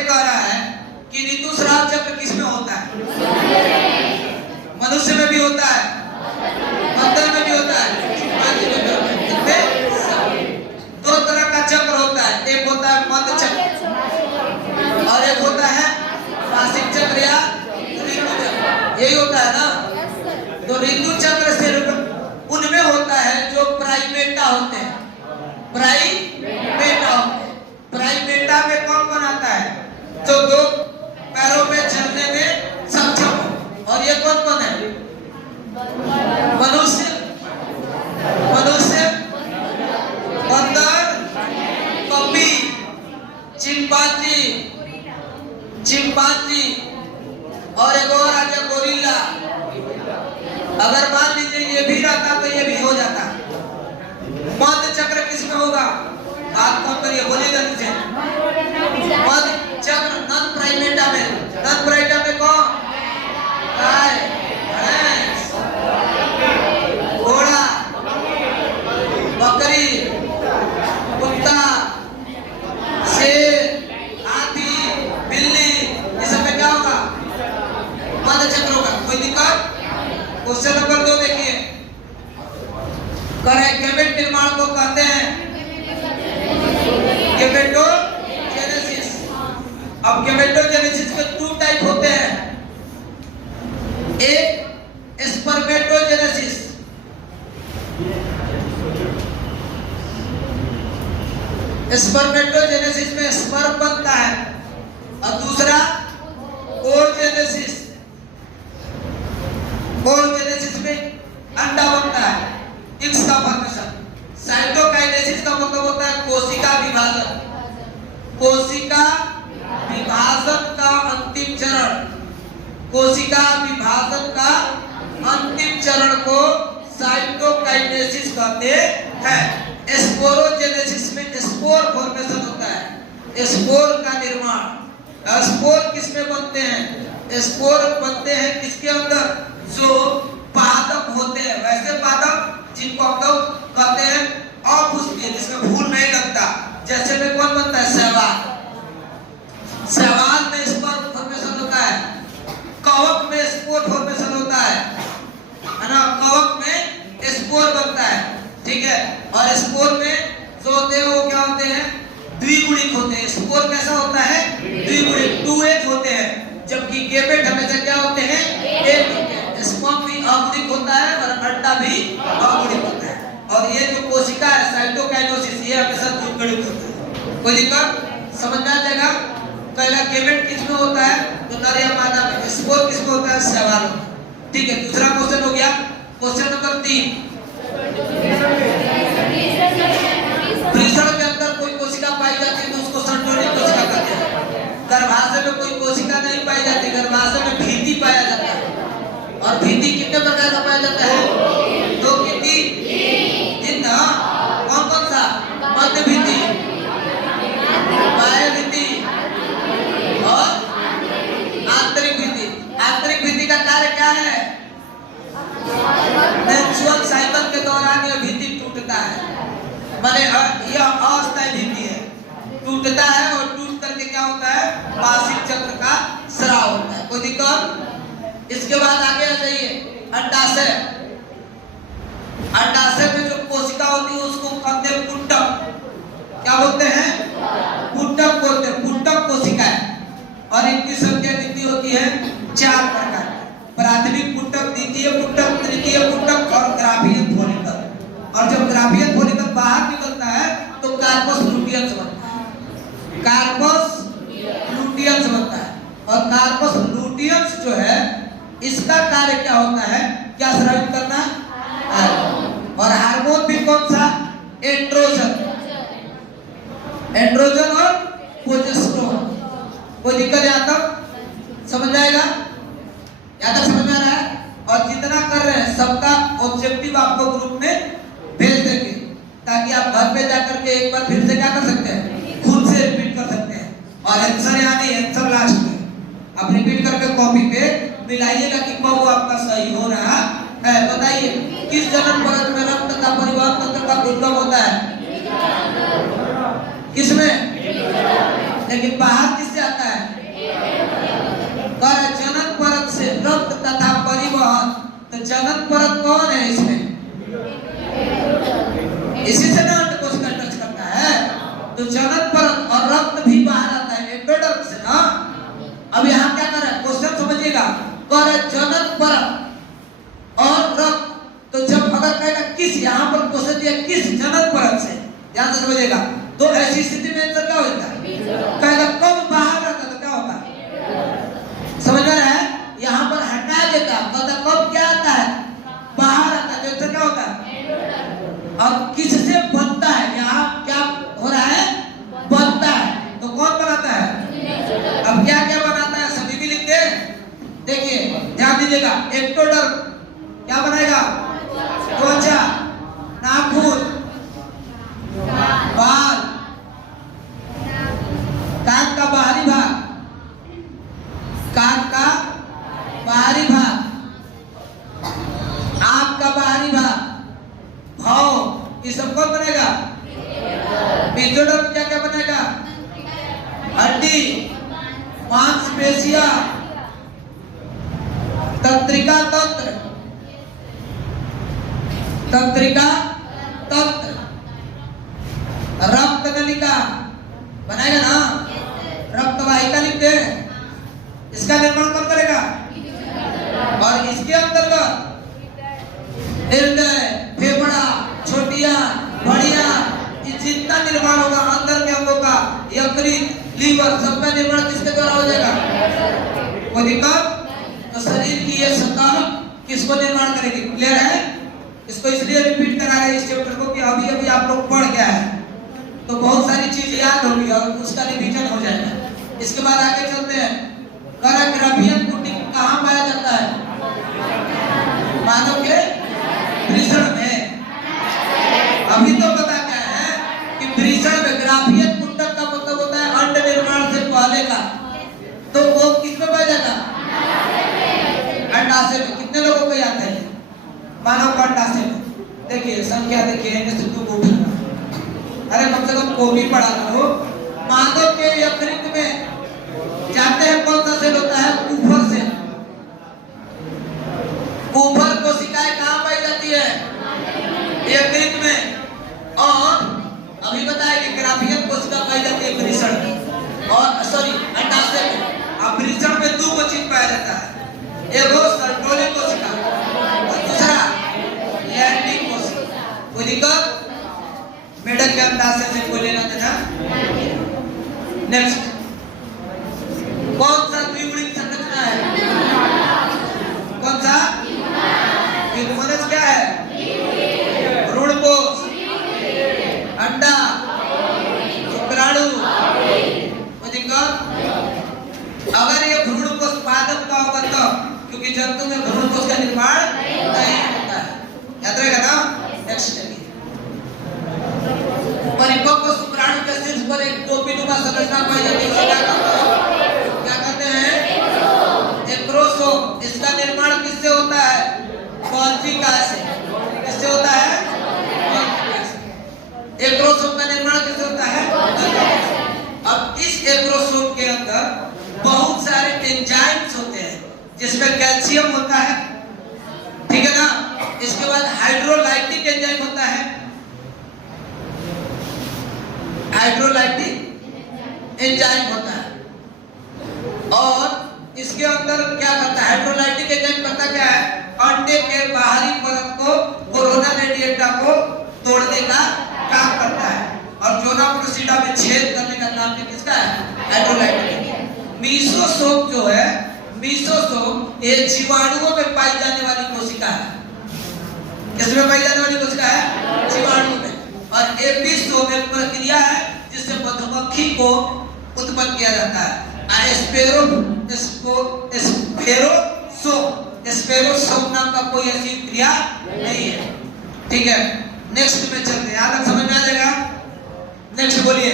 कह रहा है कि ऋतुस्राव चक्र किसमें होता है? मनुष्य में भी होता है, बंदर में भी होता है, चिंपांजी में भी होता है। दो तरह का चक्र होता है, एक होता है मध्य चक्र और एक होता है मासिक चक्र या ऋतु चक्र। यही होता है ना। तो ऋतु चक्र सिर्फ उनमें होता है जो प्राइमेटा होते हैं। प्राइमेटा होते हैं। प्राइमेटा में कौन कौन आता है? जो दो पैरों में चलने में सक्षम हो। और ये कौन कौन है? मनुष्य, बंदर, पपी, चिंपांजी और एक और आ गया गोरिल्ला। अगर मान लीजिए ये भी रहता तो ये भी हो जाता। मध्य चक्र किसमें होगा? बात कौन करिए, बोलिएगा नीचे। मध्य चक्र नॉन प्राइमेटा में। नॉन प्राइमेटा में कौन? गाय, भैंस, घोड़ा, बकरी, कुत्ता, शेर, हाथी, बिल्ली, ये सब में क्या होगा? मध्य चक्र होगा। कोई दिक्कत? क्वेश्चन नंबर 2 देखिए, गैमेट निर्माण को कहते हैं गैमेटोजेनेसिस। अब गैमेटोजेनेसिस के 2 टाइप होते हैं। एक स्पर्मेटोजेनेसिस, स्पर्मेटोजेनेसिस में स्पर्म बनता है और दूसरा ओजेनेसिस, ओजेनेसिस में अंडा बनता है। एक्स का फंक्शन। साइटोकाइनेसिस का मतलब होता है कोशिका विभाजन। कोशिका विभाजन का अंतिम चरण, कोशिका विभाजन का अंतिम चरण को साइटोकाइनेसिस कहते हैं। स्पोरोजेनेसिस में स्पोर फॉर्मेशन होता है, स्पोर का निर्माण। स्पोर किसमें बनते हैं? स्पोर बनते हैं किसके अंदर? जो पादप होते हैं, वैसे पादप जिनको हम लोग कहते हैं अपुष्पीय, जिसमें फूल नहीं लगता। जैसे में कौन बनता है? शैवाल। शैवाल में स्पोर फॉर्मेशन होता है। कवक में स्पोर फॉर्मेशन होता है ना। कवक में स्पोर बनता है, ठीक है। और स्पोर में जो होते हैं वो क्या होते हैं? द्विगुणिक होते हैं। स्पोर कैसा होता है? द्विगुणिक, 2 एज होते हैं। जबकि गैमेट हमेशा क्या होते हैं? एक होते हैं। स्पर्म भी अगुणिक होता है और अंडा भी अगुणिक होता है। और ये जो कोशिका है साइटोकाइनेसिस, ये हमेशा द्विगुणिक होता है। कोई दिक्कत? समझ में आ जाएगा। पहला गैमेट किसमें होता है? तो नर या मादा में। स्पोर किसमें होता है? शैवाल में। ठीक है, दूसरा क्वेश्चन हो गया। क्वेश्चन नंबर 3, वृषण के अंदर कोई कोशिका पाई जाती है तो उसको संडोनिक कोशिका कहते हैं। गर्भाशय में कोई कोशिका नहीं पाई जाती, गर्भाशय में भित्ति पाया जाता है। और भित्ति कितने प्रकार का पाया जाता है? 2 की 3। कौन कौन सा? मध्य भित्ति, बाह्य भित्ति और आंतरिक भित्ति। आंतरिक भित्ति का कार्य क्या है? मेंस्ट्रुअल साइकिल के दौरान यह भित्ति टूटता है, माने यह अस्थायी भित्ति है, टूटता है और टूट करके क्या होता है? मासिक चक्र का स्राव होता है। कोई दिक्कत? इसके बाद आगे आ जाइए, अंडाशय। अंडाशय में जो कोशिका होती है उसको कहते हैं पुट्टक। क्या बोलते हैं? पुट्टक बोलते हैं। पुट्टक कोशिका है और इनकी संख्या कितनी होती है? 4 प्रकार। प्राथमिक पुट्टक, द्वितीय पुट्टक, तृतीय पुट्टक और ग्राभियन फोलिकल। और जब ग्राभियन फोलिकल बाहर निकलता है तो कार्पस लुटियंस बनता है। कार्पस लुटियंस बनता है। और कार्पस लुटियंस जो है इसका कार्य क्या होता है? क्या स्रावित करना? हार्मोन। और हार्मोन भी कौन सा? एंड्रोजन। एंड्रोजन और प्रोजेस्टेरोन। कोई दिक्कत यहाँ तक समझ आएगा? यहाँ तक समझ में आ रहा है? और जितना कर रहे हैं सबका ऑब्जेक्टिव आपको ग्रुप में भेज देंगे ताकि आप घर पे जाकर के एक बार फिर से क्या कर सकते हैं? खुद से रिपीट कर सकते हैं। और आंसर यानी आंसर लास्ट में आप रिपीट करके कॉपी पे मिलाइएगा कि कब आपका सही हो रहा है। बताइए, किस जन्म परत में रक्त का परिवहन तंत्र का दुर्लभ होता है? किसमें? लेकिन बाहर किससे आता है? कर जनन परत से रक्त तथा परिवहन। तो जनन परत कौन है इसमें? इसी से ना अंडकोश का टच करता है। तो जनन परत और रक्त भी बाहर आता है एंडोडर्म से ना। अब यहाँ क्या कर रहा है? क्वेश्चन समझिएगा। कर जनन परत और रक्त, तो जब अगर कहेगा किस, यहाँ पर क्वेश्चन दिया किस जनन परत से, ध्यान से समझिएगा। तो ऐसी स्थिति में आंसर क्या होता है? कहेगा कब बाहर आता तो क्या होगा? समझ में आ रहा है? यहाँ पर हटा देता, मतलब कब क्या आता है? बाहर आता है। तो क्या होता है? और किससे बनता है? यहाँ क्या हो रहा है? बनता है। तो कौन बनाता है? अब क्या क्या बनाता है सभी भी लिख दे। देखिए ध्यान दीजिएगा। एक्टोडर्म क्या बनाएगा? त्वचा, नाखून, बाल, कान का बाहरी भाग, कान का बाहरी भाग, आंख का बाहरी भाग, भाव, ये सब कौन बनेगा? मेसोडर्म क्या क्या बनेगा? हड्डी, मांसपेशियां, तंत्रिका तंत्र, तंत्रिका तंत्र, रक्त नलिका बनाएगा ना। रक्त वाहिका लिख दे। इसका निर्माण कौन करेगा? और इसके अंतर्गत हृदय, फेफड़ा, छोटिया, बढ़िया, ये जितना निर्माण होगा अंदर के अंगों का, यकृत, लीवर, सबका निर्माण किसके द्वारा हो जाएगा? कोई दिक्कत? तो शरीर की ये सतह किसको निर्माण करेगी? क्लियर है? इसको इसलिए रिपीट करा रहे हैं इस चैप्टर को कि अभी अभी आप लोग पढ़ गया है तो बहुत सारी चीज याद होगी और उसका रिवीजन हो जाएगा। इसके बाद आगे चलते हैं। ग्राभियन कुंडी कहाँ पाया जाता है? मानव के वृषण में। अभी तो बता क्या है कि वृषण में ग्राभियन कुंडक का मतलब होता है अंड निर्माण से पहले का। तो वो किसमें पाया जाता? अंडाशय में। कितने लोगों को याद है मानव का अंडाशय में? देखिए संख्या देखिए, अरे कम से कम को भी पढ़ा करो। मानव के यकृत में जानते हैं कौन सा सेल होता है? कुफर सेल। कुफर कोशिकाएं कहाँ पाई जाती है? यकृत में। और अभी बताया कि ग्राभियन कोशिका पाई जाती है वृषण में, और सॉरी अंडाशय में। अब वृषण में दो को चीज पाया जाता है, एक वो सर्टोलिक कोशिका और दूसरा लैंडिंग कोशिका। कोई दिक्कत? मेढक के अंडाशय से कोई लेना देना? नेक्स्ट, कौन सा द्विगुणित संरचना है? कौन सा? द्विगुणित क्या है? भ्रूणपोष, अंडा, शुक्राणु। कोई दिक्कत? अगर ये भ्रूणपोष पादप का होगा तो, क्योंकि जंतु में भ्रूणपोष का निर्माण नहीं होता है। याद रहेगा ना? नेक्स्ट चलिए। परिपक्व शुक्राणु के शीर्ष पर एक टोपीनुमा संरचना पाई जाती है। क्या कहते हैं? एक्रोसोम। इसका निर्माण किससे होता है? कोशिका से। किससे होता है? कोशिका से। एक्रोसोम का निर्माण किससे होता है? अब इस एक्रोसोम के अंदर बहुत सारे एंजाइम्स होते हैं जिसमें कैल्शियम होता है, ठीक है ना। इसके बाद हाइड्रोलाइटिक एंजाइम होता है, हाइड्रोलाइटिक एंजाइम होता है। और इसके अंदर क्या करता है? हाइड्रोलाइटिक एंजाइम करता क्या है? अंडे के बाहरी परत को, कोरोना रेडिएटा को तोड़ने का काम करता है, और जोना प्रोसीडा में छेद करने का काम भी किसका है? हाइड्रोलाइटिक। मीसोसोम जो है, मीसोसोम ये जीवाणुओं में पाई जाने वाली कोशिका है। किसमें पाई जाने वाली कोशिका है? जीवाणु में। और एपिसोम एक प्रक्रिया है जिससे मधुमक्खी को उत्पन्न किया जाता है। स्पेरोसोम नाम का कोई ऐसी क्रिया नहीं है, ठीक है। नेक्स्ट में चलते हैं, आप समझ में आ जाएगा। नेक्स्ट बोलिए।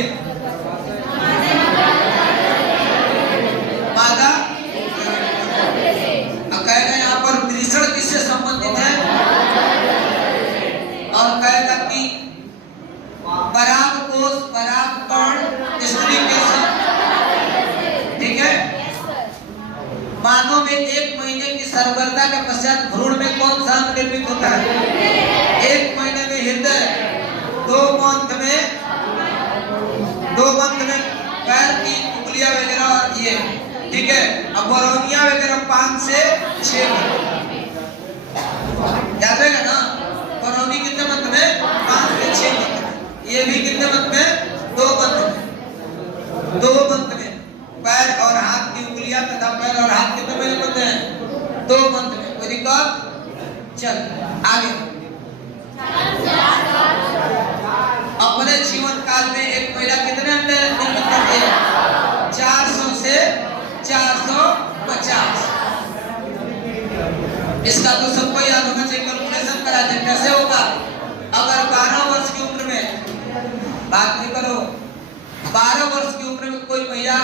मादा कहेगा यहाँ पर वृषण किससे संबंधित है? और कहेगा कि परागकोश, परागकण स्त्री के होता है? 1 महीने में हृदय, 2 मंथ में पैर की उंगलियां वगैरह ये, ठीक है। अब बरौनिया वगैरह 5 से 6 मंथ, याद रहेगा ना? बरौनी कितने मंथ में? 5 से 6 मंथ। ये भी कितने मंथ में? 2 मंथ में। 2 मंथ में पैर और हाथ की उंगलियां तथा पैर और हाथ कितने महीने होते हैं? 2 मंथ में। कोई दिक्कत? चल आगे। अपने जीवन काल में एक महिला कितने अंडे निर्मित करती है? 400 से 450। इसका तो सबको याद होना चाहिए। कैलकुलेशन करा दे कैसे होगा? अगर 12 वर्ष की उम्र में, बात नहीं करो, 12 वर्ष की उम्र में कोई महिला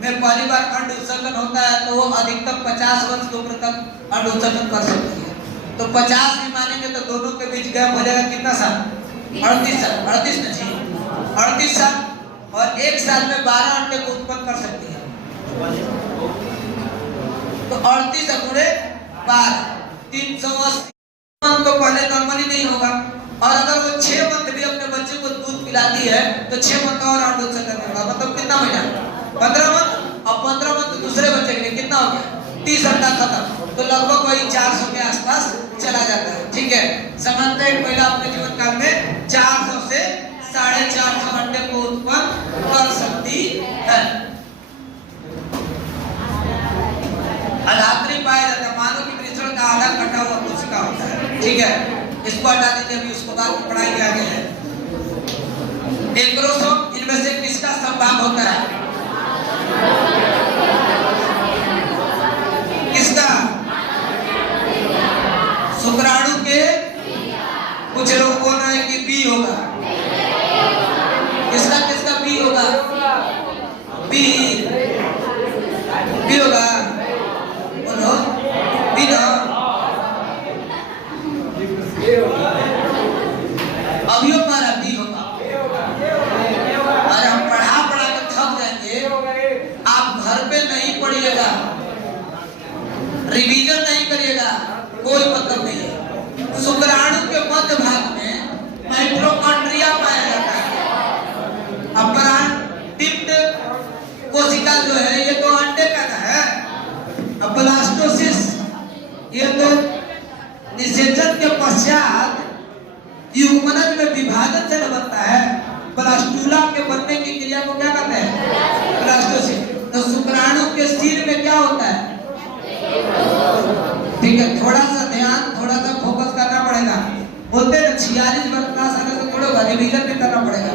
में पहली बार अंड उत्सर्जन होता है तो वो अधिकतम 50 वर्ष की उम्र तक अंड उत्सर्जन कर सकती है। तो 50 नहीं मानेंगे तो दोनों के बीच गैप हो जाएगा कितना साल? 38 साल। 38 नहीं, 38 साल। और 1 साल में 12 अंडे को उत्पन्न कर सकती है। तो 38 गुणे 12, 380 मंथ तो पहले नॉर्मली नहीं होगा। और अगर वो 6 मंथ भी अपने बच्चे को दूध पिलाती है तो 6 मंथ और अंड उत्सर्जन होगा। मतलब कितना महीना? 15 मंथ। और 15 मंथ दूसरे बच्चे के लिए कितना हो गया? 30 अंडा खत्म। तो लगभग वही 400 के आसपास चला जाता है, ठीक है। सामान्यतः एक महिला अपने जीवन काल में 400 से 450 अंडे को उत्पन्न कर सकती है। अधात्री पाया जाता है। मानव की मिश्रण का आधा कटा हुआ कोशिका होता है, ठीक है। इसको हटा दीजिए, अभी उसको बाद में पढ़ाई आगे है। एक्रोसोम इनमें से किसका संभाग होता है? किसका? शुक्राणु के। कुछ लोग बोल रहे हैं कि बी होगा। किसका किसका बी होगा? बी बी होगा। बोलो बी ना। अभी हमारा बी होगा। अरे हम पढ़ा के थक जाएंगे। आप घर पे नहीं पढ़िएगा, रिवीजन नहीं करिएगा, कोई मतलब नहीं है। शुक्राणु के मध्य भाग में माइटोकॉन्ड्रिया पाया जाता है। अपरांडिप्ट कोशिका जो है ये तो अंडे का है। अब ब्लास्टोसिस ये तो निषेचन के पश्चात युग्मनज में विभाजन से बनता है। ब्लास्टुला के बनने की क्रिया को क्या कहते हैं? ब्लास्टोसिस। तो शुक्राणु के सिर में क्या होता है? ठीक है, थोड़ा सा ध्यान, थोड़ा सा फोकस करना पड़ेगा। बोलते हैं 46 वर्ष का साल से थोड़ा सा रिवीजन भी करना पड़ेगा।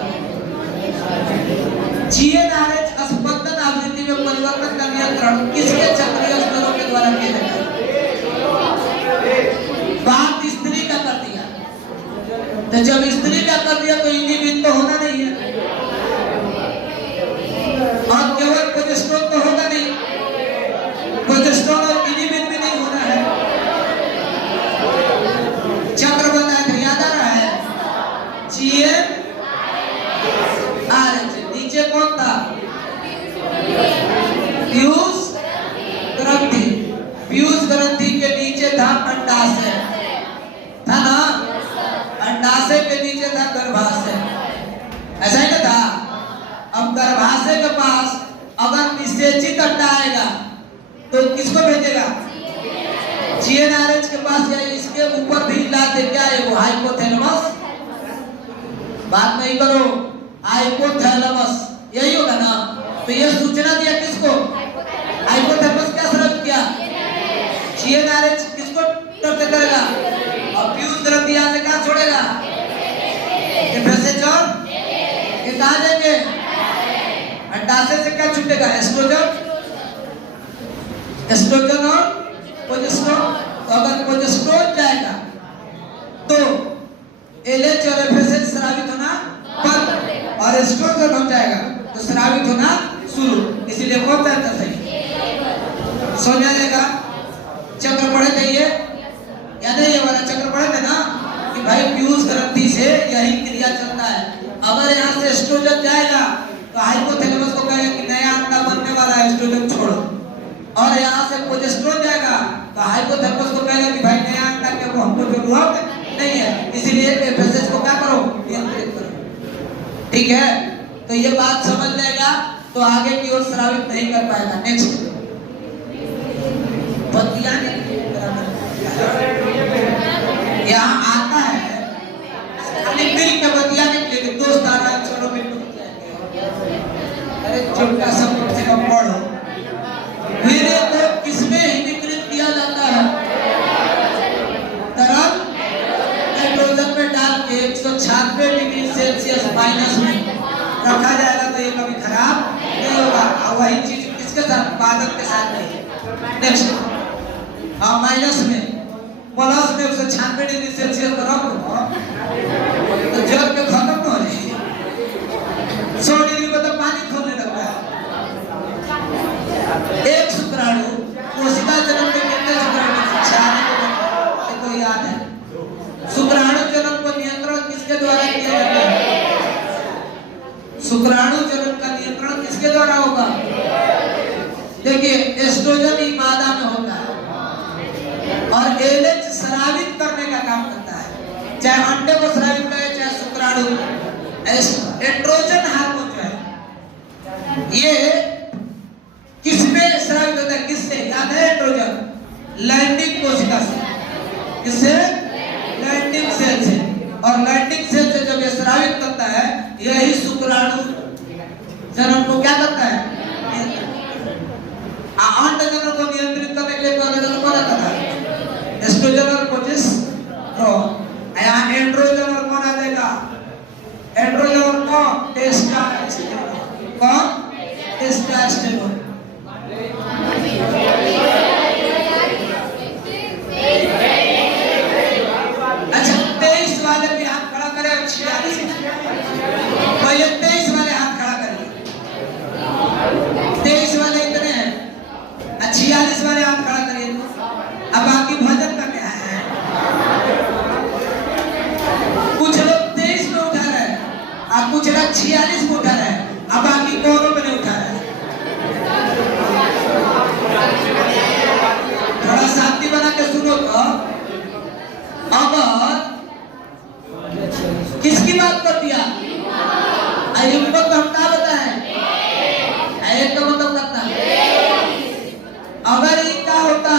जीएनआरएच स्पंदन आवृत्ति में परिवर्तन का नियंत्रण किसके चक्रीय स्तरों के द्वारा किया जाता है? बात स्त्री का कर दिया। तो जब स्त्री का कर दिया तो इनहिबिट तो होना नहीं है, और केवल प्रोजेस्टेरोन तो होगा नहीं। प्रोजेस्टेरोन और इनहिबिट भी नहीं होना है। चक्र बताया था, याद आ रहा है? जीएनआरएच। नीचे कौन था? पीयूष ग्रंथि। पीयूष ग्रंथि के नीचे था अंडाशय, था ना? अंडाशय के नीचे था गर्भाशय, ऐसा ही ना था? अब गर्भाशय के पास अगर निषेचित अंडा आएगा तो किसको भेजेगा? जीएनआरएच के पास, या इसके ऊपर भी लाते क्या है वो? हाइपोथैलेमस। बात नहीं करो, हाइपोथैलेमस यही होगा ना? तो ये सूचना दिया किसको? हाइपोथैलेमस। क्या सर्व किया? जीएनआरएच किसको टच करेगा? और पीयूष ग्रंथि से क्या छोड़ेगा? ये कहाँ जाएंगे? अंडाशय से क्या छूटेगा? एस्ट्रोजन। एस्ट्रोजन और प्रोजेस्टेरोन। तो अगर प्रोजेस्टेरोन जाएगा तो एलएच और एफएसएच स्रावित होना बंद, और एस्ट्रोजन हो जाएगा तो स्रावित होना शुरू। इसीलिए कौन सा आंसर सही? समझ जाएगा। चक्र पढ़े थे ये, याद है? ये वाला चक्र पढ़े थे ना कि भाई पीयूष ग्रंथि से यही क्रिया चलता है। अगर यहाँ से एस्ट्रोजन जाएगा तो हाइपोथैलेमस को कहेगा कि नया अंडा बनने वाला है, एस्ट्रोजन छोड़ो। और यहाँ से प्रोजेस्टेरोन जाएगा तो हाइपोथैलेमस को कहेगा कि भाई नया अंडा के हमको जरूरत ठीक है, तो ये बात समझ लेगा तो आगे की ओर श्रावित नहीं कर पाएगा। नेक्स्ट यहाँ आता है खाली मिल के बतियाने के लिए, दोस्त आ रहा है चलो मिल के, अरे छोटा सा कम से कम पढ़ो। वीर्य को किसमें हिमीकृत किया जाता है? तरल नाइट्रोजन में डाल के 196 डिग्री सेल्सियस माइनस में रखा जाएगा तो ये कभी खराब नहीं होगा। और वही चीज किसके साथ? पादप के साथ नहीं। नेक्स्ट हाँ माइनस में प्लस में 196 डिग्री सेल्सियस पर रख दो तो जल के खत्म न हो जाएगी। 100 डिग्री पर तो पानी खोलने लगता है। एक शुक्राणु कोशिका जन्म में कितने शुक्राणु? 4 को याद है। शुक्राणु जन्म को नियंत्रण किसके द्वारा किया जाता है? शुक्राणु जन्म का नियंत्रण किसके द्वारा होगा? देखिए एस्ट्रोजन ही मादा में होता है और एलएच स्रावित करने का काम करता है, चाहे अंडे को स्रावित करे चाहे शुक्राणु। एस्ट्रोजन हार्मोन जो है ये किसमें स्रावित होता है? किससे? याद है एस्ट्रोजन? लैंडिंग कोशिका से। किससे? लैंडिंग सेल से। और लैंडिंग सेल से जब ये स्रावित करता है यही शुक्राणु जन्म को क्या करता है? अंड जन्म को नियंत्रित करने के लिए कौन आता था? एस्ट्रोजन और प्रोजेस्टेरोन। यहाँ एंड्रोजन और कौन आ जाएगा? एंड्रोजन और कौन? टेस्टोस्टेरोन। कौन? टेस्टोस्टेरोन। अच्छा 23 वाले भी हाथ खड़ा करें और 46 पहले 23 वाले हाथ खड़ा करें। 23 वाले इतने हैं, 46 वाले हाथ खड़ा करिए। अब बाकी भजन करने आए हैं। कुछ लोग 23 में उठा रहे हैं और कुछ लोग 46 में उठा रहे हैं, अब बाकी कौनों में नहीं उठा रहे हैं। थोड़ा शांति बना के सुनो तो। अब किसकी बात कर दिया? युग्मक तो हम क्या बताएं? एक का मतलब करता अगर ये क्या होता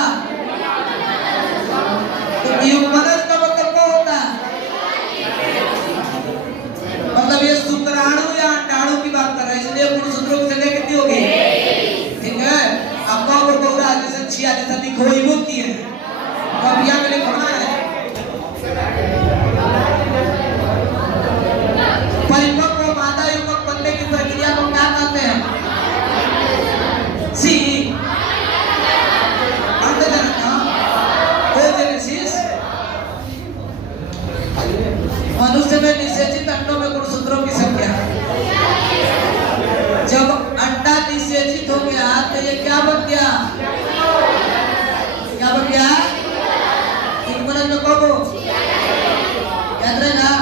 तो युग्मनज का मतलब क्या होता? मतलब ये शुक्राणु या अंडाणु की बात कर रहे हैं, इसलिए गुणसूत्रों की संख्या कितनी होगी? ठीक है, आपका ऊपर बोला जैसे 46 लिखो ही वो की है, अब यहाँ पे लिखना है। परिपक्व मादा युग्मक बनने की प्रक्रिया को क्या कहते हैं? सी मनुष्य में निषेचित अंडों में गुणसूत्रों की संख्या। जब अंडा निषेचित हो गया तो ये क्या बन गया? क्या बन गया? युग्मनज में कब हो? याद रहेगा?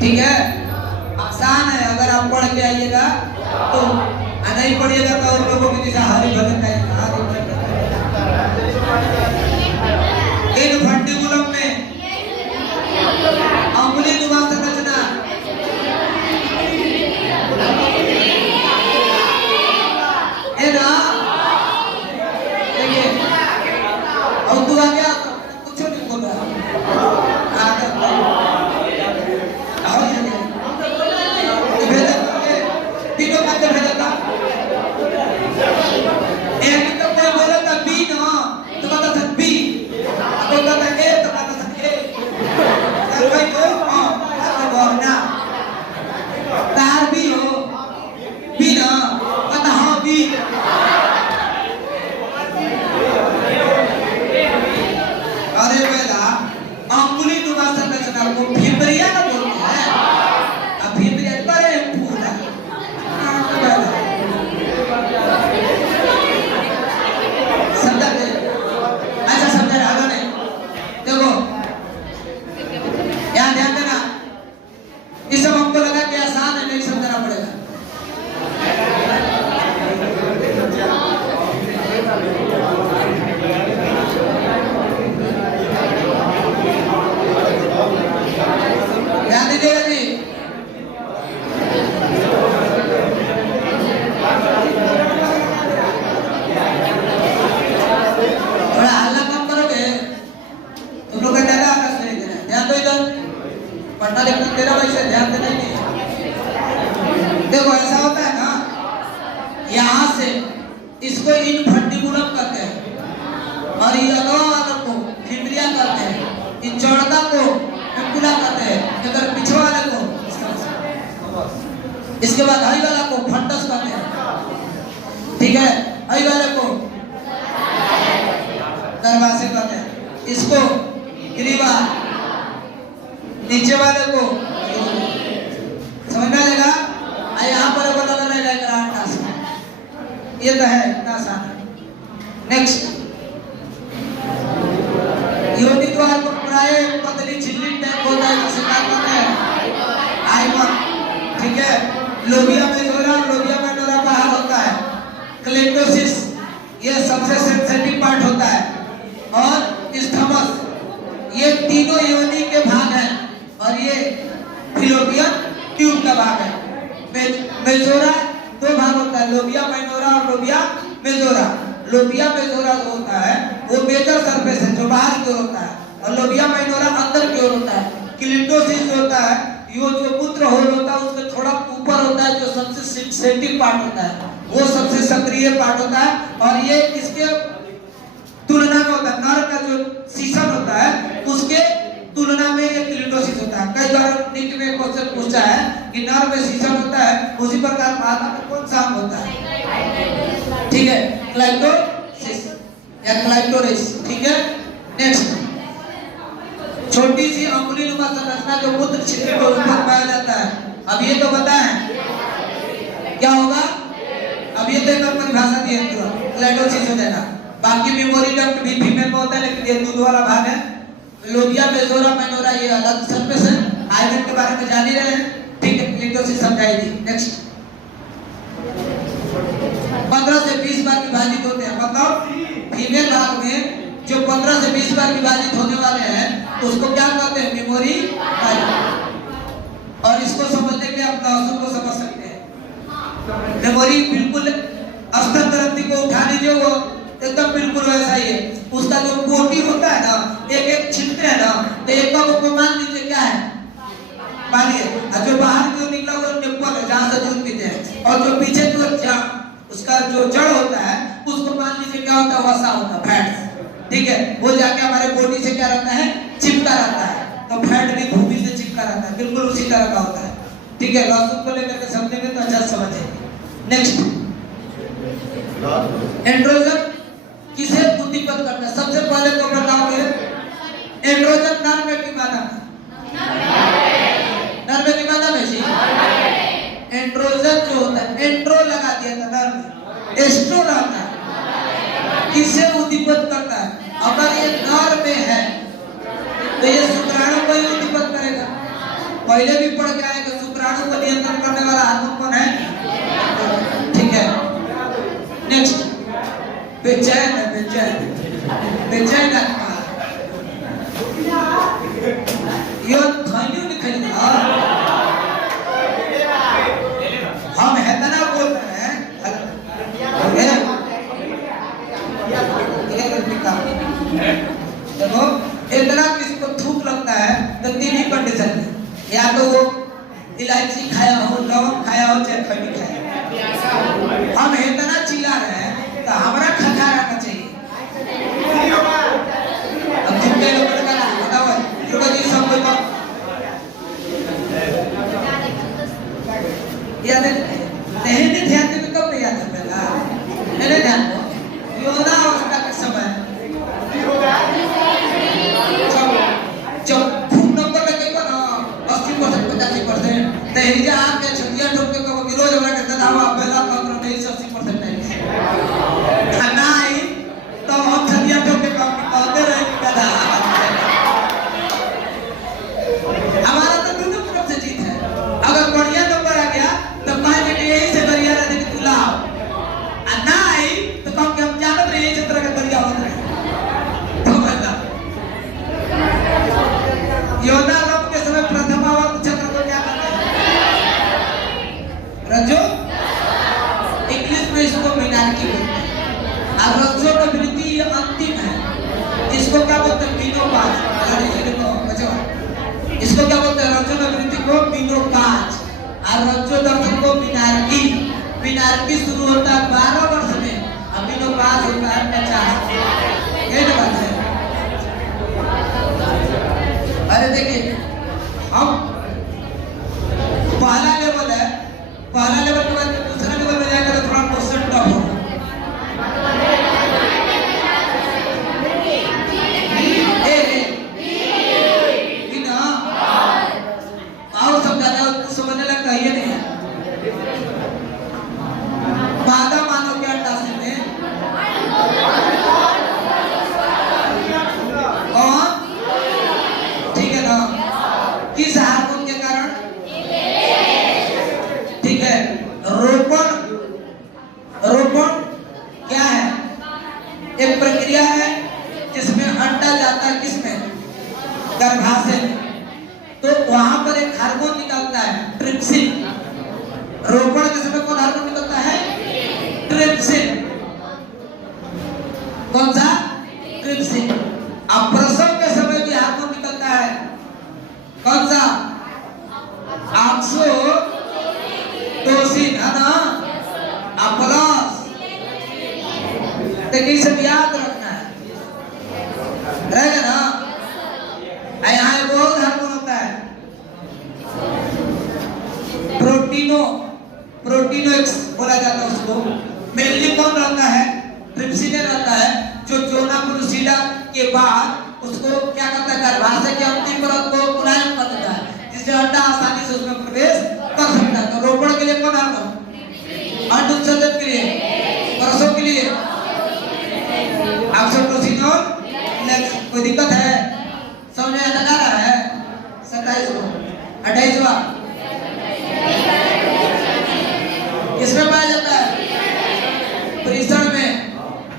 ठीक है, आसान है। अगर आप पढ़ के आइएगा तो, नहीं पढ़िएगा तो और लोगों की जैसा हरि भजन गाएगा। इन फंडिबुलम में अंगुली नुमा संरचना है ना? देखिए और तू आ गया कुछ नहीं बोल रहा। तीनों का भेजा था, एक तो बोला था बी ना तो कहता था बी, तो कहता ए तो कहता था ए, कोई तो हाँ देखो इसे ध्यान देना नहीं। देखो ऐसा होता है ना, यहाँ से इसको इनफंडिबुलम कहते हैं और ये अगवा वालों को फिब्रिया कहते हैं, इन चौड़दा को एम्पुला कहते हैं, इधर पीछे वाले को, इसके बाद हाई वाला को फंडस कहते हैं, ठीक है, हाई वाले को दरवाजे कहते हैं, इसको ग्रीवा, नीचे वाले को समझ में आएगा। यहाँ पर बता रहेगा ये तो है इतना आसान है। नेक्स्ट, योनि द्वार को प्राय पतली झिल्ली टाइप होता है जिसे कहते हैं आइमन, ठीक है। लोबिया मेजोरा, लोबिया मेजोरा बाहर होता है। क्लेटोसिस ये सबसे सेंसिटिव पार्ट होता है और स्टमक, ये तीनों योनि के भाग हैं और ये फिलोपियन ट्यूब का भाग है। मेजोरा दो भाग होता है, लोबिया माइनोरा और लोबिया मेजोरा। लोबिया मेजोरा जो होता है वो मेजर सरफेस है जो बाहर की ओर होता है और लोबिया माइनोरा अंदर की ओर होता है। क्लिटोसिस जो होता है ये जो मूत्र होल होता है उसके थोड़ा ऊपर होता है, जो सबसे सेंसिटिव पार्ट होता है, वो सबसे सक्रिय पार्ट होता है और ये इसके तुलना में होता है, नर का जो सीसन होता है उसके तुलना में ये क्लिटोसिस होता है। कई बार नीट में क्वेश्चन पूछा है कि नर में सीसन होता है, उसी प्रकार मादा में कौन सा अंग होता है, ठीक है, क्लाइटोसिस या क्लाइटोरिस, ठीक है। नेक्स्ट, छोटी सी अंगुली नुमा संरचना जो मूत्र छिद्र के ऊपर पाया जाता है। अब ये तो बताएं क्या होगा, अब ये तो एक परिभाषा दी है, क्लाइटोसिस हो जाएगा। बाकी मेमोरी डक्ट भी फीमेल में होता है लेकिन ये दूध वाला भाग है। लोबिया मेजोरा माइनोरा ये अलग सरफेस है, आइवन के बारे में जान ही रहे हैं, ठीक है, क्लिटोसिस समझाई दी। नेक्स्ट, 15 से 20 बार विभाजित होते हैं, मतलब फीमेल भाग में जो 15 से 20 बार विभाजित होने वाले हैं उसको क्या कहते हैं, मेमोरी आइवन। और इसको समझने के आप लहसुन को समझ सकते हैं। मेमोरी बिल्कुल अस्तर ग्रंथि को उठा लीजिए, वो एकदम बिल्कुल वैसा ही है। उसका जो कोटी होता है ना, एक एक छिलते हैं ना, तो एक को मान लीजिए क्या है, पानी है, और जो बाहर की ओर निकला वो निप्पल है जहाँ से दूध पीते हैं, और जो पीछे जो उसका जो जड़ होता है उसको मान लीजिए क्या होता है, वसा होता है, फैट, ठीक है। वो जाके हमारे बॉडी से क्या रहता है, चिपका रहता है, तो फैट भी भूमि से चिपका रहता है, बिल्कुल उसी तरह का होता है, ठीक है। लहसुन को लेकर के समझेंगे तो अच्छा समझेंगे। नेक्स्ट, एंड्रोजन किसे उद्दीपित करता है, सबसे पहले तो बताओगे एंड्रोजन नर में की मादा में, नर में की मादा में जी। एंड्रोजन जो होता है, एंड्रो लगा दिया था नर में, एस्ट्रो रहता है, किसे उद्दीपित करता है, अगर ये नर में है तो ये शुक्राणु को ही उद्दीपित करेगा। पहले भी पढ़ के आएगा शुक्राणु को नियंत्रण करने वाला हार्मोन कौन है, ठीक है। नेक्स्ट, बेचैन है, बेचैन, बेचैन आत्मा, ये खानियों ने खाई ना, हम है तना बोल रहे हैं, देखो इतना किसको थूक लगता है तो तीन ही कंडीशन है, या तो वो इलायची खाया हो, लवंग खाया हो, चाहे खैनी खाया। हम इतना चिल्ला रहे हैं तो हमारा खखा रहना चाहिए। अब जितने लोग का बताओ लोग जी सब कोई बात याद है नहीं, ध्यान देने कब नहीं याद है, पहला मेरे ध्यान को योना अवस्था का समय जब खून नंबर लगे को ना 80% 85% तेरिया आके छतिया ठोक के को विरोध वाला के दावा पहला कांग्रेस नहीं 80% नहीं खाना आई तो हम छतिया ठोक के काम करते रहे कदा। हमारा तो दोनों तरफ से जीत है, अगर बढ़िया नंबर आ गया तो कहेंगे कि यही से बढ़िया रहने की तुला हो, और ना आई तो कम के हम जानत रहे यही तरह का बढ़िया होता है। तो मतलब योना लोग के समय प्रथम अवस्था चक्र को क्या कहते हैं, रजो पहला लेवल के बाद दूसरा लेवल में जाएगा तो थोड़ा क्वेश्चन टफ होगा। समझने लगता है ये नहीं है। मादा मानव के अंडाशय में कौन, ठीक है ना, किस हार्मोन के कारण, ठीक है, रोपण। रोपण क्या है? एक प्रक्रिया है जिसमें अंडा जाता है किसमें, गर्भाशय में, तो वहां पर एक हार्मोन निकलता है ट्रिप्सिन। रोपण के समय कौन हार्मोन निकलता है? ट्रिप्सिन। कौन सा? ट्रिप्सिन। अब प्रसव के समय भी हार्मोन निकलता है, कौन सा? ऑक्सीटोसिन, है ना, प्लस। तो ये सब याद रखना है, रहेगा ना। यहाँ बहुत हार्मोन होता है, प्रोटीनोएक्स बोला जाता है उसको। मेनली कौन रहता है? ट्रिप्सिन रहता है, जो जोना प्लूसिडा के बाद उसको क्या करता है, गर्भाशय के अंतिम परत को मुलायम कर देता है, जिससे अंडा आसानी से उसमें प्रवेश कर सकता है। तो रोपण के लिए कौन हार्मोन? अंड उत्सर्जन के लिए, प्रसव के लिए ऑक्सीटोसिन और कोई दिक्कत है? समझ में आ रहा है? 27वां 28वां किसमें पाया जाता है? परीक्षण में,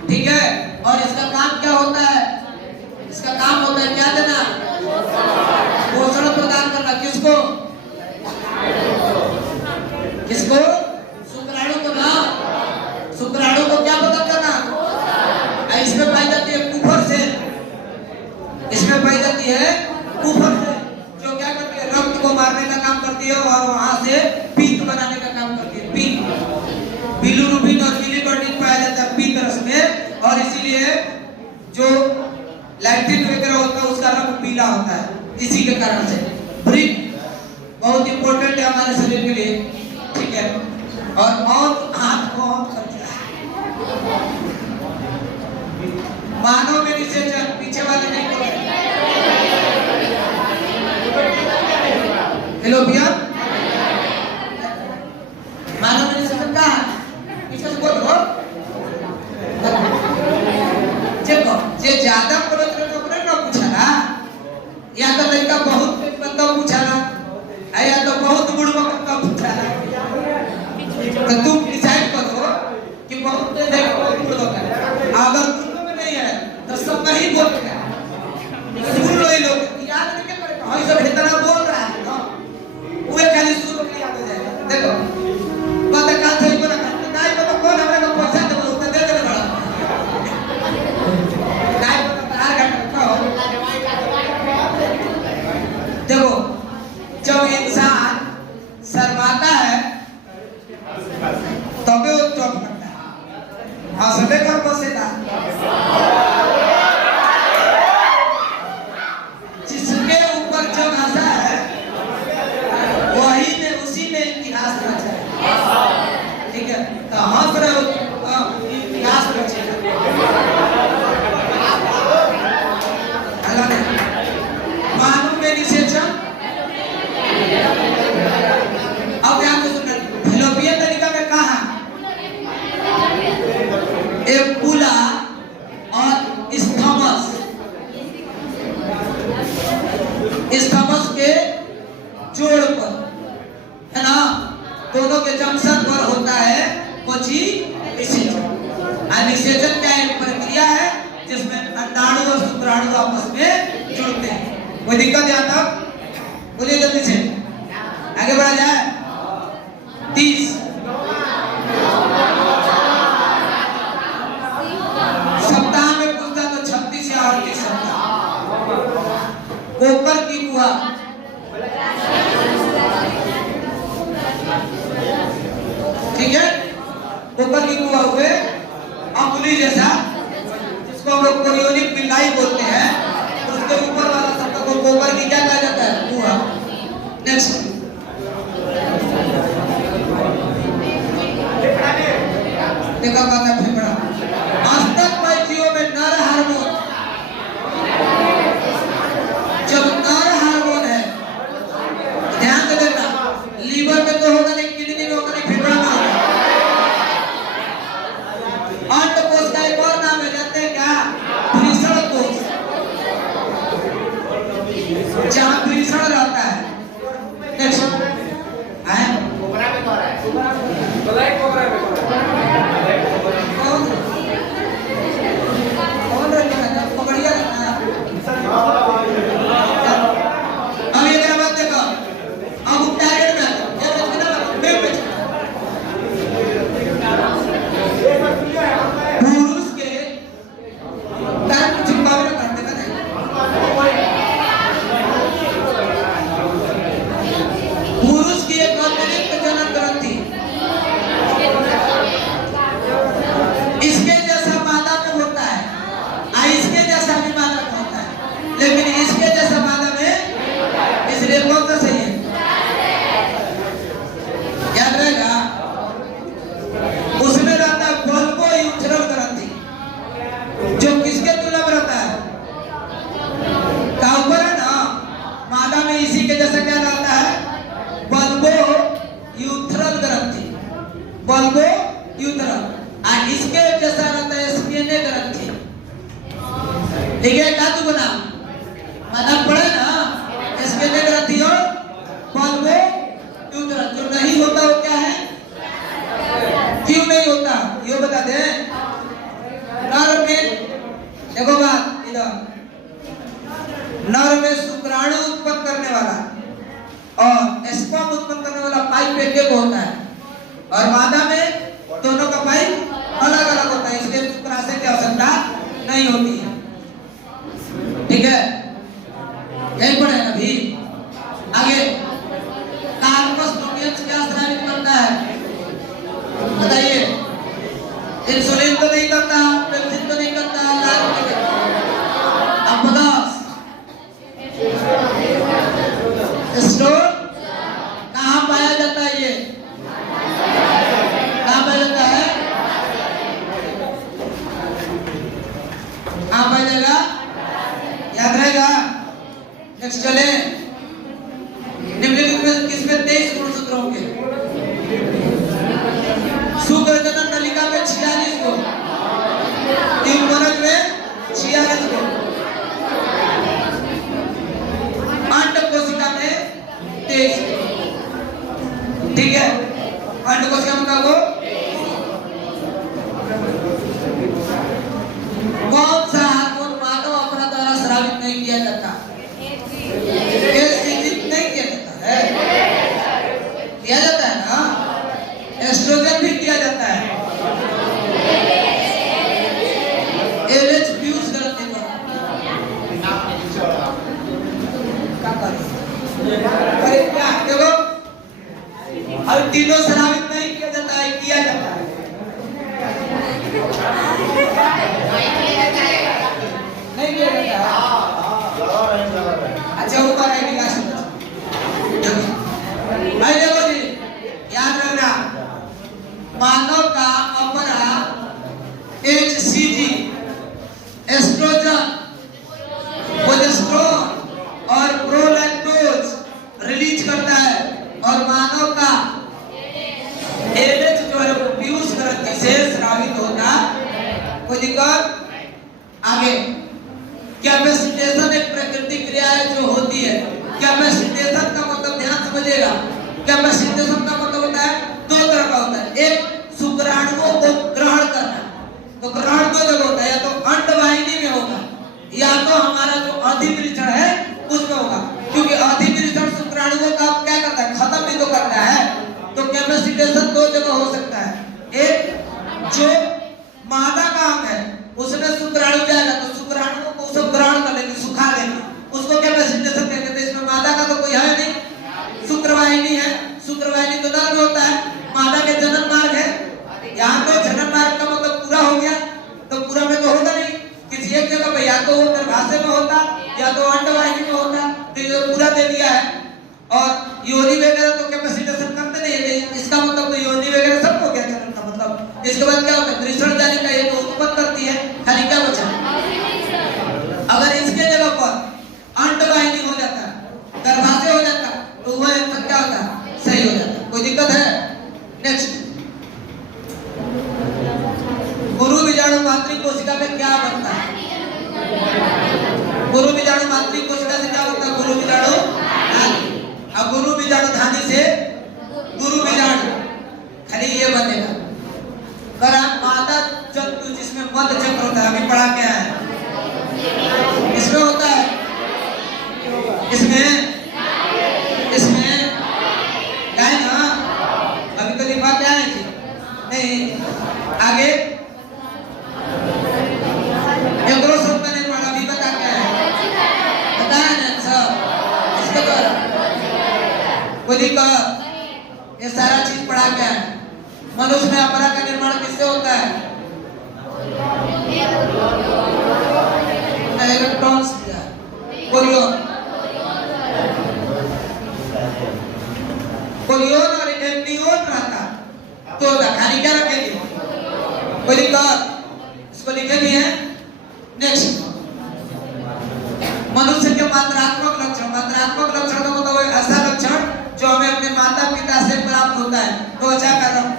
ठीक है। और इसका काम क्या होता है? इसका काम होता है क्या देना? पोषण प्रदान करना। किसको? किसको? शुक्राणु को ना। शुक्राणु को क्या प्रदान करना? इसमें पाई जाती है कुफर सेल, इसमें पाई जाती है कुफर सेल, जो क्या करती है, रक्त को मारने का काम करती है और वहां से पीत बनाने का काम करती है। पीत, बिलिरुबिन और बिलिवर्डिन पाया जाता है पीत रस में, और इसीलिए जो लैक्टिन वगैरह होता है उसका रंग पीला होता है, इसी के कारण से। ब्रिक बहुत इंपॉर्टेंट है हमारे शरीर के लिए, ठीक है। और हाथ को ऑन कर दिया मानव में निषेचन, पीछे वाले नहीं बोल रहे। हेलोपिया मानव में निषेचन का पीछे से बोलो। देखो जे ज्यादा बोलो तो ना पूछा ना, या तो लड़का बहुत बंदा पूछा ना, या तो बहुत बुढ़वा का पूछा ना। तो तुम डिसाइड करो कि बहुत बुढ़वा का, अगर तो सब नहीं बोलेगा, सुन लो ये लोग, याद नहीं करेगा। हाँ सब इतना बोल रहा है ना, वो खाली सुन के याद हो जाएगा। देखो पता का सही बोला नहीं पता कौन हमरा को पैसा दे उसको दे दे बड़ा नहीं पता 4 घंटा का। देखो जब इंसान शर्माता है तबे वो चुप करता है, हंसने का बसेगा। ठीक है, तो हंस रहे हो इतिहास बचेगा। मानव में निषेचन। अब यहाँ पे सुनना, फिलोपियन तरीका में कहा एम्पुला और स्थमस के जोड़ पर, है ना, दोनों के जंक्शन पर होता है कोची निषेचन। निषेचन क्या एक प्रक्रिया है जिसमें अंडाणु और शुक्राणु आपस में जुड़ते हैं। कोई दिक्कत यहाँ तक? बोलिए जल्दी से, आगे बढ़ा जाए। 30 सप्ताह में पूछता तो 36 या 38 सप्ताह। कोपर की गुहा, ठीक है, ऊपर की गुहा हुए अंगुली जैसा, जिसको हम लोग कोरियोनिक पिल्लाई बोलते हैं, उसके ऊपर वाला शब्द को ऊपर की क्या कहा जाता है? गुहा। देखा कहता फेफड़ा। अस्तकमय जीवों में नर हार्मोन, जब नर हार्मोन है, ध्यान से देखना, लीवर में तो होगा नहीं, किडनी में होगा नहीं, फेफड़ा में होगा। अंडकोश का एक और नाम है, जानते हैं क्या? वृषण कोश, जहाँ वृषण रहता है। नेक्स्ट आए ठीक है, का तू बना मादा पड़े ना, इसके लिए ग्रंथि और बल्बो यूथरस। जो नहीं होता वो क्या है, क्यों नहीं होता ये बता दे। नर में देखो बात इधर, नर में शुक्राणु उत्पन्न करने वाला और स्पर्म उत्पन्न करने वाला पाइप एक एक होता है, और मादा में दोनों का पाइप अलग अलग होता है, इसलिए शुक्राशय की आवश्यकता नहीं होती है। ठीक है, यही पढ़े अभी आगे। कार्बस न्यूट्रिएंट्स क्या स्रावित करता है बताइए? इंसुलिन तो नहीं करता, पेप्सिन तो नहीं करता, अब बताओ स्टोर कहाँ पाया जाता है? ये कहाँ पाया जाता है? कहाँ पाया जाएगा? याद रहेगा? नेक्स्ट चले, निम्नलिखित में किसमें 23 गुणसूत्र होंगे? शुक्रजनन नलिका में 46 को, द्विपरक में 46 को, अंड कोशिका में 23। ठीक है, अंड कोशिका में कब हो? कौन सा हार्मोन मानव अपना द्वारा स्रावित नहीं किया जाता? नहीं किया जाता है, किया जाता है ना, एस्ट्रोजन भी किया जाता है। एलएच फ्यूज करते हैं, अरे क्या देखो, अब तीनों स्रावित नहीं किया जाता है, किया जाता है। नहीं किया जाता है। अच्छा ऊपर है विकास भाई, देखो जी याद रखना, मानव का अपना HCG एस्ट्रोजन, प्रोजेस्टेरोन और प्रोलैक्टोज रिलीज करता है, और मानव का LH जो है वो पीयूष ग्रंथि से स्रावित होता। कोई दिक्कत? आगे, कैपेसिटेशन एक प्राकृतिक क्रिया है जो होती है। कैपेसिटेशन का मतलब ध्यान समझिएगा, कैपेसिटेशन का मतलब होता है दो तरह का होता है। एक शुक्राणुओं को ग्रहण करना, तो ग्रहण दो जगह होता है, या तो अंडवाहिनी में होगा या तो हमारा जो अधिवृषण है उसमें होगा, क्योंकि अधिवृषण शुक्राणुओं का क्या करता है, खत्म भी तो करता है। तो कैपेसिटेशन दो जगह हो सकता है, एक जो मादा का अंग है उसमें शुक्राणु जाएगा तो शुक्राणुओं को सब ग्रहण कर लेंगे, सुखा देंगे, उसको कैपेसिटेशन कहते हैं। इसमें मादा का तो कोई है नहीं, शुक्रवाहिनी है, शुक्रवाहिनी तो नर में होता है, मादा के जनन मार्ग है। यहाँ तो जनन मार्ग का मतलब पूरा हो गया, तो पूरा में तो होगा नहीं, किसी एक जगह पे या तो गर्भाशय में होता या तो अंडवाहिनी में होता, तो ये पूरा दे दिया है। और योनि वगैरह तो कैपेसिटेशन करते नहीं है, इसका मतलब तो योनि वगैरह सब हो गया जनन का मतलब। इसके बाद क्या होता है, नेक्स्ट, गुरु बीजाणु मातृ कोशिका में क्या बनता है? गुरु बीजाणु मातृ कोशिका से क्या बनता है? गुरु बीजाणु धानी। अब गुरु बीजाणु धानी से गुरु बीजाणु, खाली ये बनेगा। कर मादा जंतु जिसमें मध्य चक्र होता है, अभी पढ़ा क्या है? इसमें होता है, इसमें गाय ना, अभी तो लिखा क्या है जी? नहीं, आगे अभी बता क्या है? बता ना सब, इसके द्वारा कोई दिक्कत? ये सारा चीज पढ़ा क्या है? मनुष्य में अपरा का निर्माण किससे होता है? इलेक्ट्रॉन्स का कोरियोन और एम्ब्रियोन रहता, तो खाली क्या रखेंगे? कोई दिक्कत? इसको लिखे भी है। नेक्स्ट, मनुष्य के मात्रात्मक लक्षण का मतलब है ऐसा लक्षण जो हमें अपने माता पिता से प्राप्त होता है। त्वचा का रंग,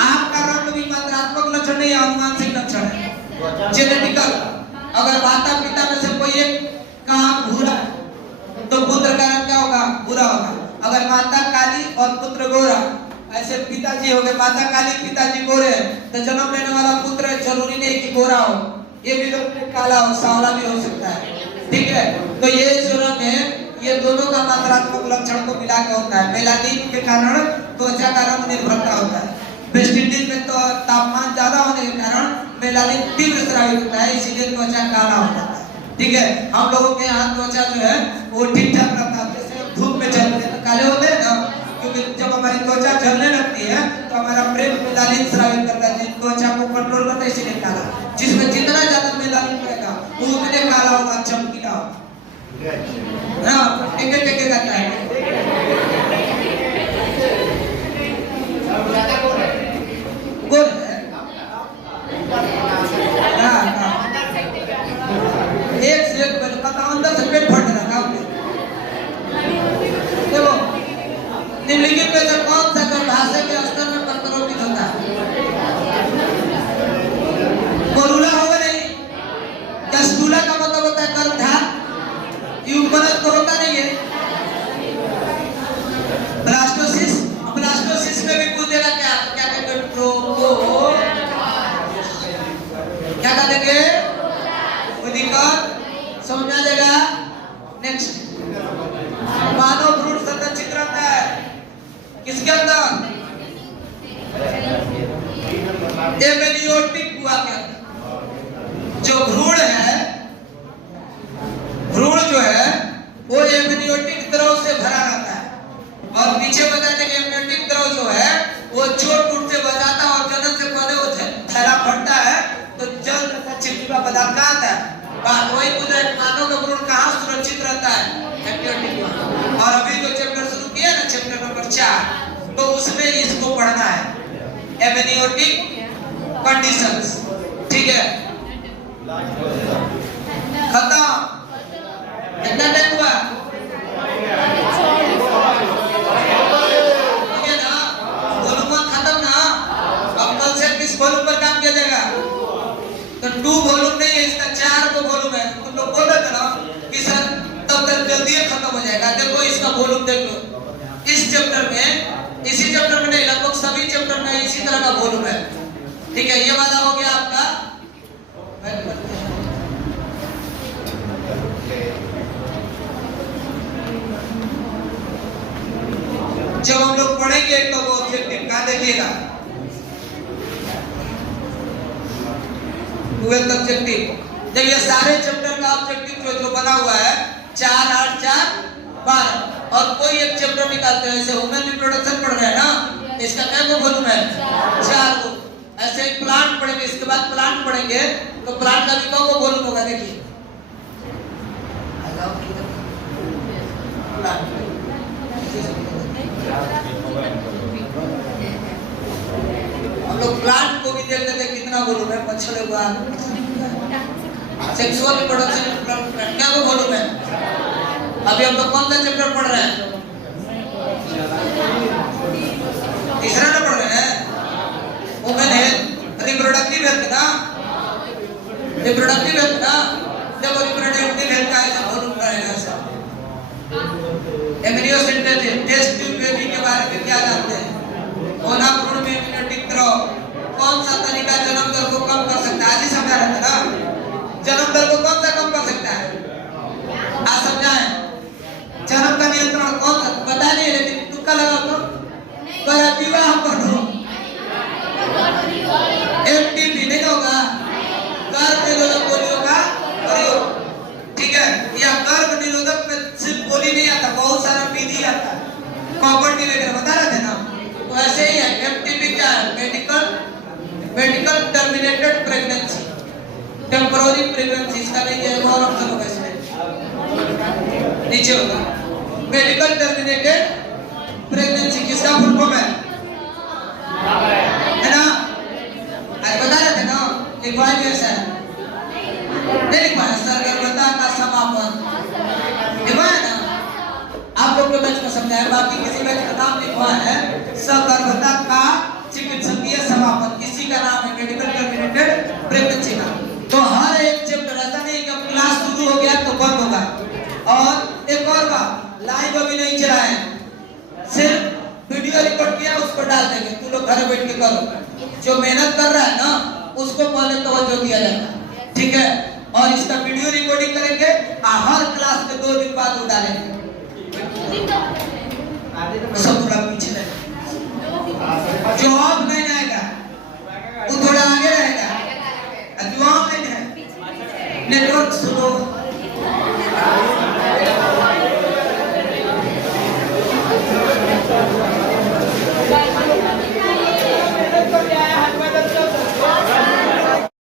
आंख का रंग भी मात्रात्मक लक्षण नहीं है, अनुवांशिक लक्षण है, जेनेटिकल। अगर माता पिता में से कोई एक का आंख भूरा तो पुत्र का रंग क्या होगा? भूरा होगा। अगर माता काली और पुत्र गोरा, ऐसे पिताजी हो गए माता काली पिताजी गोरे हैं, तो जन्म लेने वाला पुत्र जरूरी नहीं कि गोरा हो, ये भी लोग काला हो, सांवला भी हो सकता है। ठीक है, तो ये जो रंग है ये दोनों का मात्रात्मक लक्षण को मिला के होता है। मेलानिन के कारण त्वचा का रंग निर्भरता होता है। वेस्ट इंडीज में तो तापमान ज्यादा होने के कारण मेलानिन तीव्र स्रावित होता है, इसीलिए त्वचा काला हो जाता है। ठीक है, हम लोगों के यहाँ त्वचा जो है वो ठीक ठाक रहता है, जैसे धूप में चलते हैं तो काले होते हैं ना, क्योंकि जब हमारी त्वचा जलने लगती है तो हमारा ब्रेन मेलानिन स्रावित करता है, त्वचा को कंट्रोल करता है, इसीलिए काला। जिसमें जितना ज्यादा मेलानिन रहेगा वो उतने काला होगा, चमकीला होगा। हाँ, टेके टेके करता है। गोर है। एक से एक पता अंदर से पेट फट रहा है। देखो, निम्नलिखित में से कौन सा गर्भाशय के स्तर में प्रत्यारोपित होता है? कोरुला होगा नहीं? गस्टुला का मतलब होता है गर्भधान, ये ऊपर तो होता नहीं है। ब्लास्टोसिस में भी पूछेगा क्या कहेंगे? ट्रोको, क्या कहेंगे? कोई दिक्कत? समझ आ जाएगा। नेक्स्ट, मानव भ्रूण संरक्षित रहता है किसके अंदर? एम्ब्रियोटिक गुहा के अंदर। जो भ्रूण है, भ्रूण जो है वो एम्ब्रियोटिक द्रव से भरा रहता है, और पीछे बताते कि एम्ब्रियोटिक द्रव जो है वो चोट टूट से बचाता है, और जन्म से पहले वो थैला फटता है तो जल तथा चिपचिपा पदार्थ कहाँ आता है? बात वही पूछा, मानव का भ्रूण कहाँ सुरक्षित रहता है? एम्ब्रियोटिक गुहा। और अभी जो चैप्टर शुरू किया ना, चैप्टर नंबर 4, तो उसमें इसको पढ़ना है, एम्ब्रियोटिक कंडीशंस। ठीक है, खत्म। कितना टाइम हुआ? ठीक है ना, वॉल्यूम खत्म ना। अब कल से किस वॉल्यूम पर काम किया जाएगा? तो 2 वॉल्यूम नहीं है, इसका 4 को वॉल्यूम है। तुम लोग बोल रहे थे ना कि सर तब तक जल्दी खत्म हो जाएगा। देखो इसका वॉल्यूम देख लो, इस चैप्टर में, इसी चैप्टर में नहीं, लगभग सभी चैप्टर में इसी तरह का वॉल्यूम है। ठीक है, ये वाला हो गया आपका। जब हम लोग पढ़ेंगे तो वो ऑब्जेक्टिव का देखिएगा, 12th ऑब्जेक्टिव। देखिए सारे चैप्टर का ऑब्जेक्टिव जो बना हुआ है 4, 8, 4, 12, और कोई एक चैप्टर निकालते हैं। जैसे ह्यूमन रिप्रोडक्शन पढ़ रहे हैं ना, इसका क्या वॉल्यूम है? 4। ऐसे ही प्लांट पढ़ेंगे, इसके बाद प्लांट पढ़ेंगे तो प्लांट का भी कौन वॉल्यूम होगा? देखिए हम लोग प्लांट को भी देख लेते हैं कितना वॉल्यूम है। मच्छर हुआ, सेक्सुअल रिप्रोडक्शन क्या वो वॉल्यूम है? अभी अभी हम लोग कौन सा चैप्टर पढ़ रहे हैं? तीसरा ना पढ़ रहे हैं? वुमेन हेल्थ, रिप्रोडक्टिव हेल्थ ना, रिप्रोडक्टिव हेल्थ ना। जब रिप्रोडक्टिव हेल्थ का है तो बोलूं रहेगा सर। एम्ब्रियोसेंटेसिस टेस्ट ट्यूब बेबी के बारे में क्या जानते हैं? होना भ्रूण में इम्यूनिटी ग्रो कौन सा तरीका जन्म दर को कम कर सकता है? आज ही समझा रहे थे ना, जन्म दर को कौन सा कम कर सकता है? आज समझाएं। जन्म का नियंत्रण कौन सा बता नहीं, लेकिन तुक्का लगाओ तो पर विवाह करो एमटीपी नहीं होगा, गर्भ निरोधक गोलियों का प्रयोग, ठीक है? या गर्भ निरोधक में सिर्फ गोली नहीं आता, बहुत सारा विधि आता है, प्रॉपर्टी वगैरह बता रहे थे ना। तो ऐसे ही है एमटीपी क्या है? Medical terminated pregnancy, temporary pregnancy, इसका नहीं है और ऑप्शन होगा इसमें नीचे होगा। मेडिकल टर्मिनेटेड प्रेगनेंसी किसका फुल फॉर्म है ना? आज बता रहे थे ना, लिखवाई कैसा है? नहीं लिखवाया सर, गर्भता का समापन लिखवाया ना, आप लोग के बैच में समझाया, बाकी किसी बैच का नाम लिखवाया है सगर्भता का चिकित्सकीय समापन, इसी का नाम है मेडिकल टर्मिनेटेड प्रेगनेंसी का। तो हर एक चैप्टर ऐसा नहीं कि अब क्लास शुरू हो गया तो बंद होगा। और एक और बात, लाइव अभी नहीं चलाए, सिर्फ वीडियो रिकॉर्ड किया उसको डाल देंगे, तू लोग घर बैठ के करो। जो मेहनत कर रहा है ना उसको पहले तवज्जो दिया जाएगा, ठीक है? और इसका वीडियो रिकॉर्डिंग करेंगे और हर क्लास के 2 दिन बाद उतारेंगे। सब